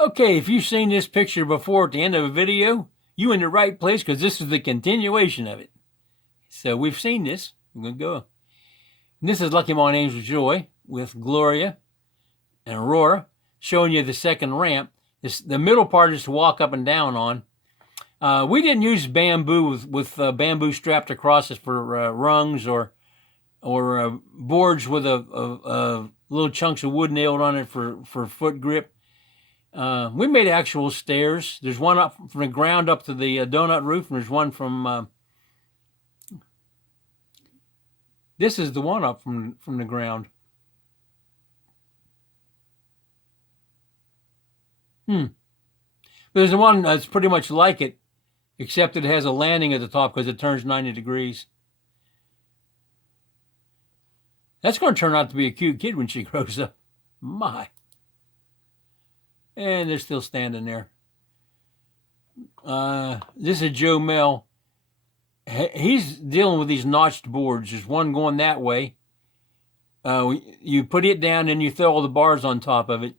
Okay, if you've seen this picture before at the end of a video, you're in the right place because this is the continuation of it. So we've seen this. We're going to go. And this is Lucky Mon Angel Joy with Gloria and Aurora showing you the second ramp. The middle part is to walk up and down on. We didn't use bamboo with bamboo strapped across it for rungs or boards with a little chunks of wood nailed on it for foot grip. We made actual stairs. There's one up from the ground up to the donut roof, and there's one from. This is the one up from the ground. There's the one that's pretty much like it, except it has a landing at the top because it turns 90 degrees. That's going to turn out to be a cute kid when she grows up. My. And they're still standing there. This is Joe Mel. He's dealing with these notched boards. There's one going that way. You put it down and you throw all the bars on top of it.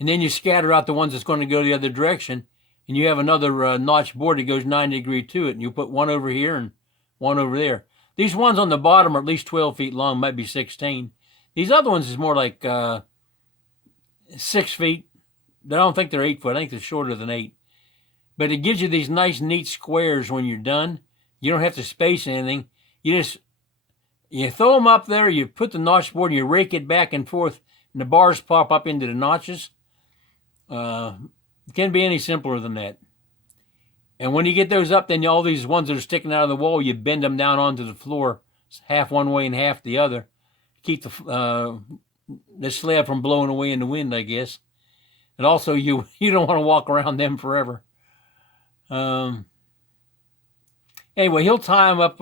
And then you scatter out the ones that's going to go the other direction. And you have another notched board that goes 90 degrees to it. And you put one over here and one over there. These ones on the bottom are at least 12 feet long, might be 16. These other ones is more like 6 feet. I don't think they're 8 foot. I think they're shorter than 8. But it gives you these nice, neat squares when you're done. You don't have to space anything. You throw them up there, you put the notch board, and you rake it back and forth, and the bars pop up into the notches. It can't be any simpler than that. And when you get those up, then all these ones that are sticking out of the wall, you bend them down onto the floor, half one way and half the other. Keep the slab from blowing away in the wind, I guess. And also, you don't want to walk around them forever. Anyway, he'll tie them up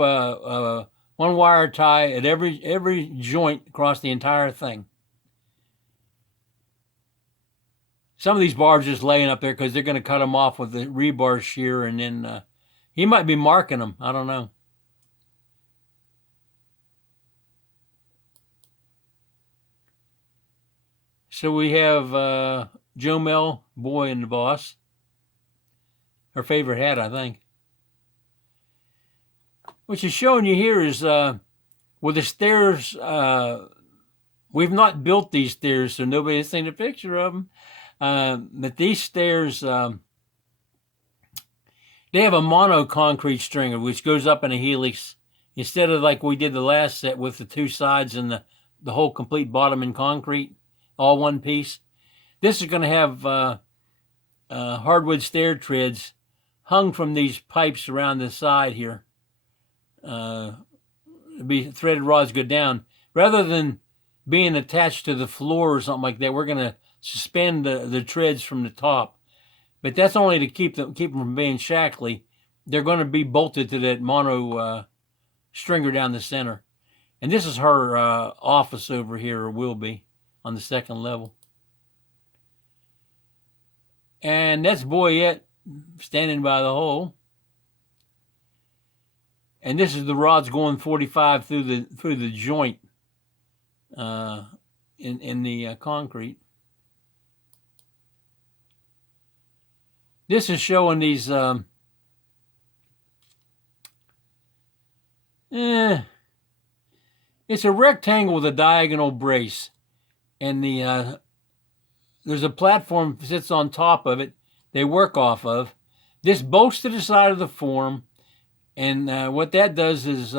one wire tie at every joint across the entire thing. Some of these bars just laying up there because they're going to cut them off with the rebar shear, and then he might be marking them. I don't know. So we have Joe Mel, Boy and the Boss. Her favorite hat, I think. What she's showing you here is with the stairs. We've not built these stairs, so nobody's seen a picture of them. But these stairs, they have a mono concrete stringer, which goes up in a helix instead of like we did the last set with the two sides and the whole complete bottom in concrete, all one piece. This is going to have hardwood stair treads hung from these pipes around the side here. Be threaded rods go down. Rather than being attached to the floor or something like that, we're going to suspend the treads from the top. But that's only to keep them from being shackly. They're going to be bolted to that mono stringer down the center. And this is her office over here, or will be, on the second level. And that's Boyette standing by the hole. And this is the rods going 45 through the joint in the concrete. This is showing these. It's a rectangle with a diagonal brace, and there's a platform that sits on top of it. They work off of. This bolts to the side of the form, and what that does is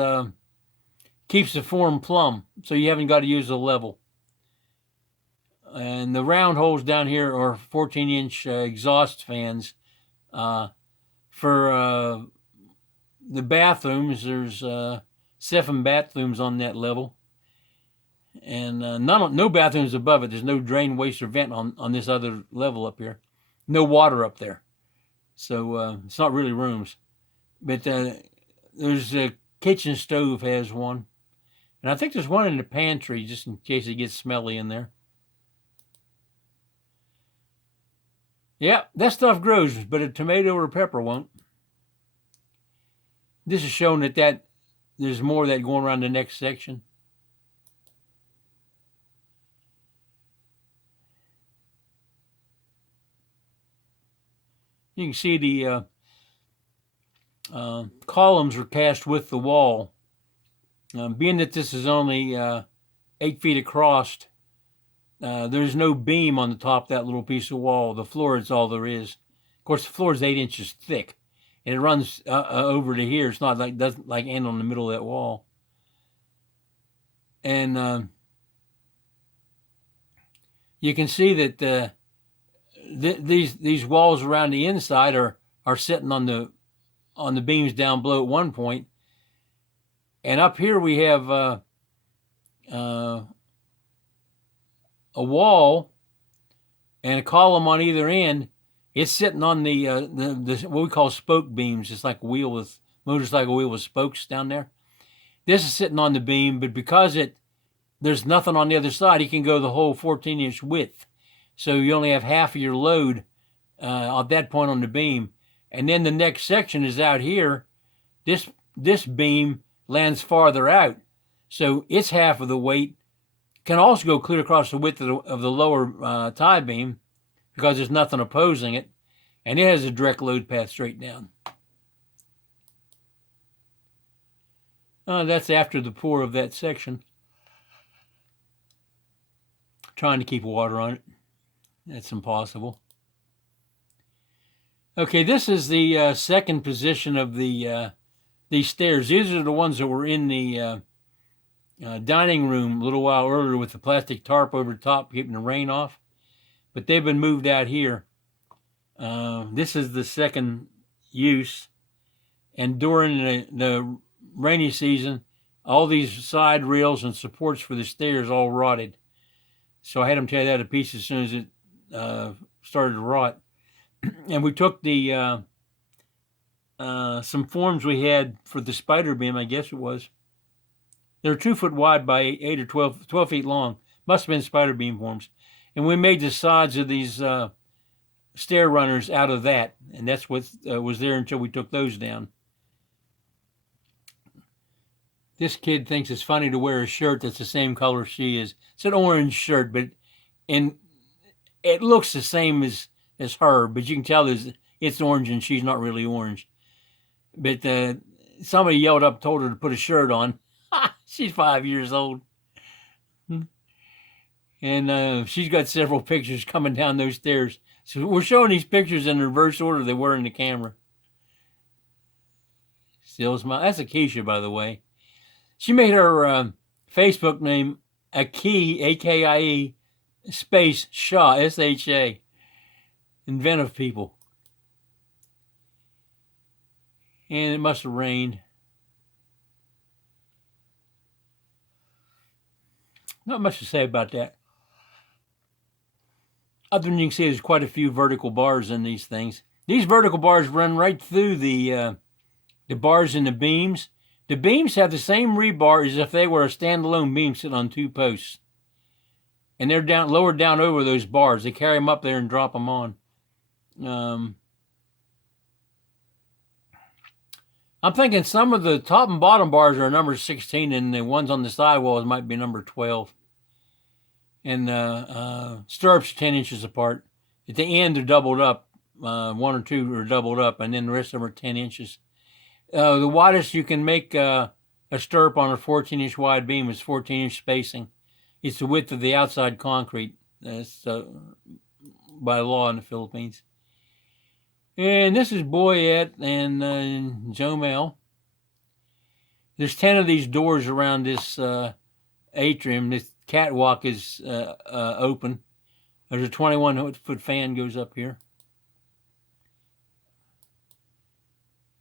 keeps the form plumb, so you haven't got to use a level. And the round holes down here are 14-inch exhaust fans. For the bathrooms, there's 7 bathrooms on that level. And no bathrooms above it. There's no drain, waste, or vent on this other level up here. No water up there. So it's not really rooms. But there's a kitchen stove has one. And I think there's one in the pantry just in case it gets smelly in there. Yeah, that stuff grows, but a tomato or a pepper won't. This is showing that there's more of that going around the next section. You can see the columns are cast with the wall. Being that this is only 8 feet across, there's no beam on the top of that little piece of wall. The floor is all there is. Of course, the floor is 8 inches thick, and it runs over to here. It's not like doesn't like end on the middle of that wall. And you can see that these walls around the inside are sitting on the beams down below at one point, and up here we have a wall and a column on either end. It's sitting on the what we call spoke beams. It's like a wheel with motorcycle wheel with spokes down there. This is sitting on the beam, but because there's nothing on the other side, you can go the whole 14-inch width. So you only have half of your load at that point on the beam. And then the next section is out here. This beam lands farther out. So its half of the weight can also go clear across the width of the lower tie beam because there's nothing opposing it. And it has a direct load path straight down. That's after the pour of that section. Trying to keep water on it. That's impossible. Okay, this is the second position of these stairs. These are the ones that were in the dining room a little while earlier with the plastic tarp over the top, keeping the rain off. But they've been moved out here. This is the second use. And during the rainy season, all these side rails and supports for the stairs all rotted. So I had them tear that to pieces as soon as it started to rot. And we took the some forms we had for the spider beam, I guess it was. They're 2 foot wide by 8 or 12 feet long. Must have been spider beam forms. And we made the sides of these stair runners out of that. And that's what was there until we took those down. This kid thinks it's funny to wear a shirt that's the same color she is. It's an orange shirt, but it looks the same as her, but you can tell it's orange and she's not really orange. But somebody yelled up, told her to put a shirt on. She's 5 years old. And she's got several pictures coming down those stairs. So we're showing these pictures in reverse order they were in the camera. Still smile. That's Akeisha, by the way. She made her Facebook name Akie, A-K-I-E, space Shah, S-H-A. Inventive people. And it must have rained. Not much to say about that. Other than you can see there's quite a few vertical bars in these things. These vertical bars run right through the bars in the beams. The beams have the same rebar as if they were a standalone beam sitting on 2 posts. And they're lowered down over those bars. They carry them up there and drop them on. I'm thinking some of the top and bottom bars are number 16, and the ones on the sidewalls might be number 12. And stirrups are 10 inches apart. At the end, they're doubled up. 1 or 2 are doubled up, and then the rest of them are 10 inches. The widest you can make a stirrup on a 14-inch wide beam is 14-inch spacing. It's the width of the outside concrete. That's by law in the Philippines. And this is Boyette and Joe Mel. There's 10 of these doors around this atrium. This catwalk is open. There's a 21-foot fan goes up here.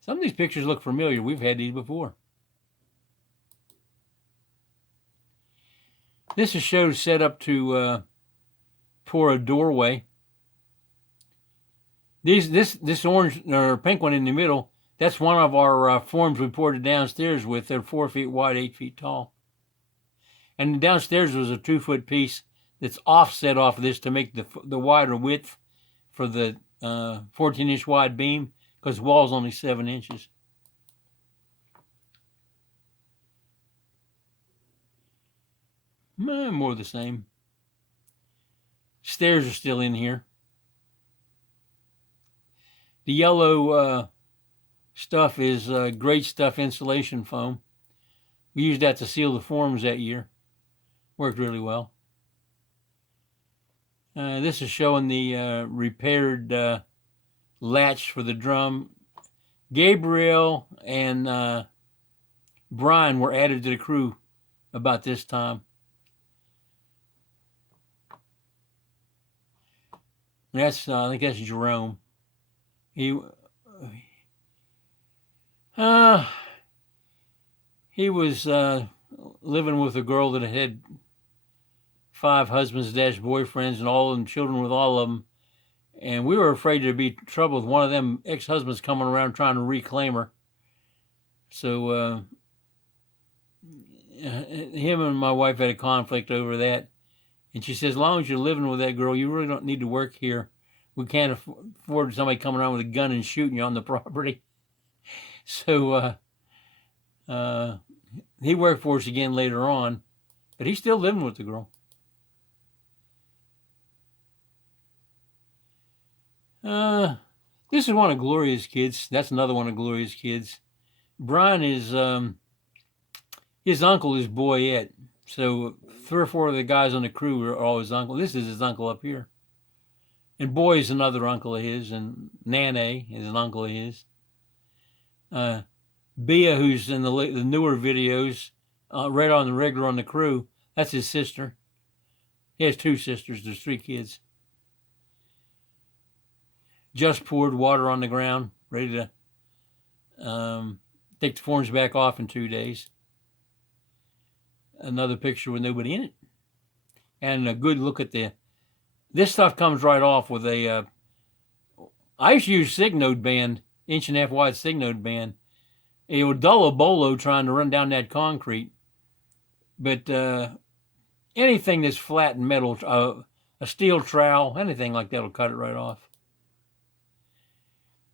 Some of these pictures look familiar. We've had these before. This is shows set up to pour a doorway. This orange or pink one in the middle, that's one of our forms we poured it downstairs with. They're 4 feet wide, 8 feet tall. And downstairs was a 2-foot piece that's offset off of this to make the wider width for the 14-inch wide beam, because the wall's only 7 inches. More of the same. Stairs are still in here. The yellow stuff is great stuff insulation foam. We used that to seal the forms that year. Worked really well. This is showing the repaired latch for the drum. Gabriel and Brian were added to the crew about this time. That's I think that's Jerome. He was living with a girl that had 5 husbands / boyfriends and all of them children with all of them, and we were afraid there'd be trouble with one of them ex-husbands coming around trying to reclaim her. So him and my wife had a conflict over that, and she says, as long as you're living with that girl, you really don't need to work here. We can't afford somebody coming around with a gun and shooting you on the property. So he worked for us again later on, but he's still living with the girl. This is one of Gloria's kids. That's another one of Gloria's kids. Brian is his uncle is Boyette. So 3 or 4 of the guys on the crew are all his uncle. This is his uncle up here. And Boy is another uncle of his, and Nane is an uncle of his. Bia, who's in the newer videos, right on the regular on the crew, that's his sister. He has 2 sisters. There's 3 kids. Just poured water on the ground, ready to take the forms back off in 2 days. Another picture with nobody in it. And a good look at this stuff comes right off with a, I used to use Signode band, 1.5 wide Signode band. It would dull a bolo trying to run down that concrete. But anything that's flat and metal, a steel trowel, anything like that will cut it right off.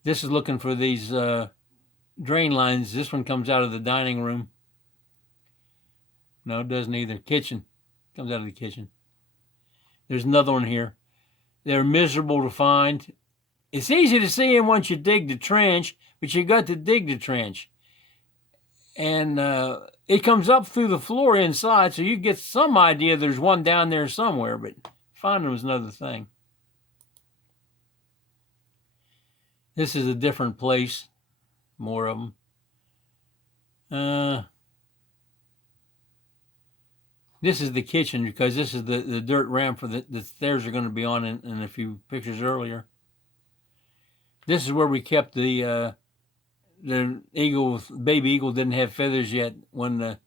This is looking for these drain lines. This one comes out of the dining room. No, it doesn't either. Kitchen. Comes out of the kitchen. There's another one here. They're miserable to find. It's easy to see them once you dig the trench, but you got to dig the trench. And it comes up through the floor inside, so you get some idea there's one down there somewhere, but finding them is another thing. This is a different place. More of them. This is the kitchen, because this is the dirt ramp for the stairs are going to be on in a few pictures earlier. This is where we kept the eagle. Baby eagle didn't have feathers yet when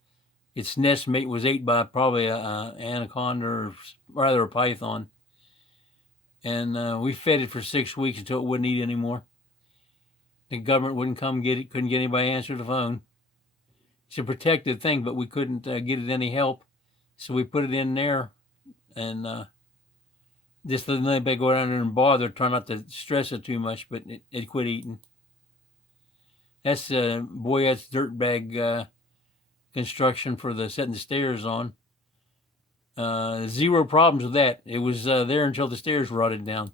its nest mate was ate by probably an anaconda, or rather a python. And we fed it for 6 weeks until it wouldn't eat anymore. The government wouldn't come get it, couldn't get anybody to answer the phone. It's a protected thing, but we couldn't get it any help. So we put it in there and just let anybody go down there and bother, try not to stress it too much, but it quit eating. That's Boyette's dirt bag construction for setting the stairs on. 0 problems with that. It was there until the stairs rotted down.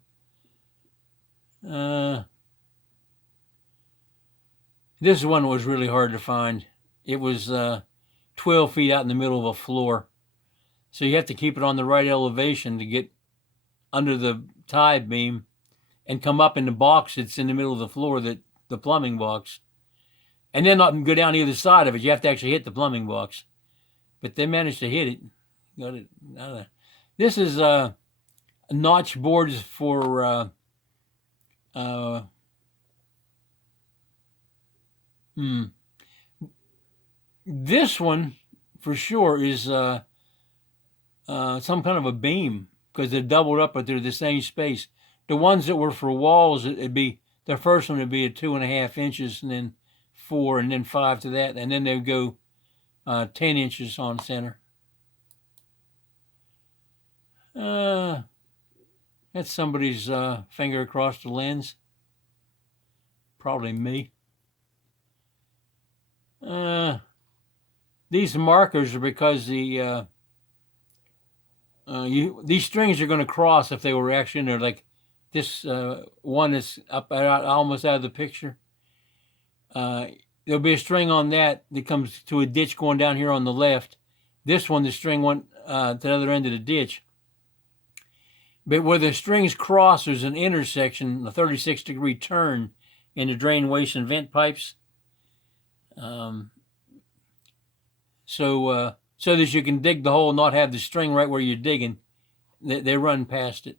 This one was really hard to find. It was 12 feet out in the middle of a floor. So you have to keep it on the right elevation to get under the tie beam and come up in the box that's in the middle of the floor, the plumbing box. And then not go down either side of it. You have to actually hit the plumbing box. But they managed to hit it. Got it out of there. This is notch boards for this one for sure is some kind of a beam, because they're doubled up, but they're the same space. The ones that were for walls, it'd be the first one would be at 2.5 inches, and then 4, and then 5 to that, and then they'd go 10 inches on center. That's somebody's finger across the lens. Probably me. These markers are because these strings are going to cross if they were actually in there. Like this one that's up out, almost out of the picture. There'll be a string on that comes to a ditch going down here on the left. This one, the string went to the other end of the ditch. But where the strings cross, there's an intersection, a 36-degree turn in the drain, waste, and vent pipes. So that you can dig the hole and not have the string right where you're digging. They run past it.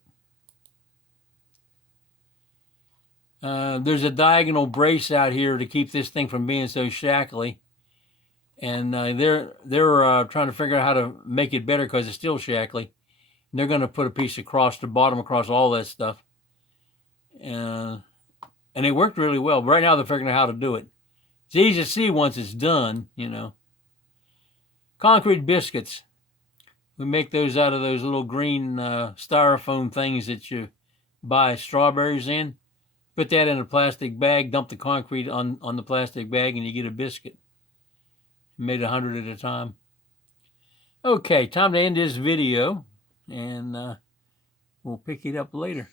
There's a diagonal brace out here to keep this thing from being so shackly. And they're trying to figure out how to make it better because it's still shackly. And they're going to put a piece across the bottom, across all that stuff. And it worked really well. But right now they're figuring out how to do it. It's easy to see once it's done, you know. Concrete biscuits. We make those out of those little green styrofoam things that you buy strawberries in. Put that in a plastic bag, dump the concrete on the plastic bag, and you get a biscuit. Made 100 at a time. Okay, time to end this video, and we'll pick it up later.